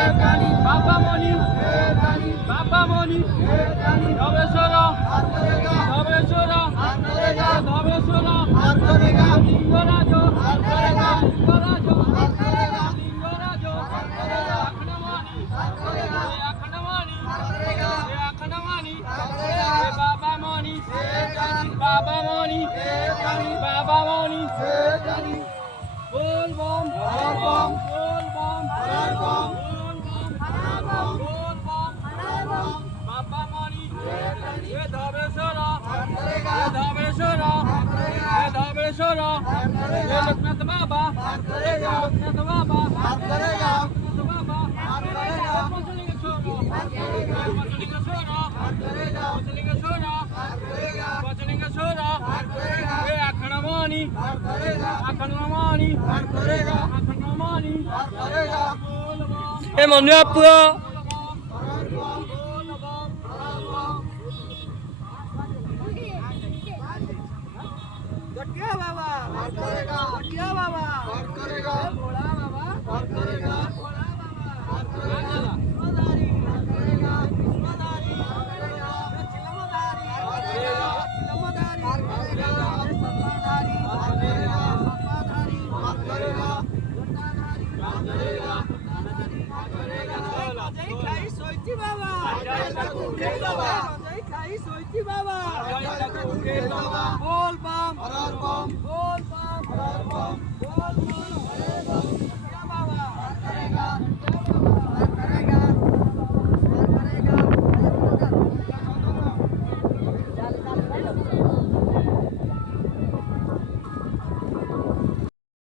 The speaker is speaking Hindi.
बाबा मणि बाबा मणि धवेश्वर धवेश्वर धवेश्वर लिंगराज लिंगराज लिंगराज अखंडमणि अखंडमणि बाबा मणि बाबा मणि बाबा मणि बोल बम बोल बम बोल बम बाबा मणि ये धवेश्वर धवेश्वर धवेश्वर ये लोकनाथ बाबा लोकनाथ बाबा अखंडमणि अखंडमणि अखंडमणि ए मनुआ पुआ गटिया बाबा गटिया बाबा भोला बाबा भोला बाबा बोल बम बोल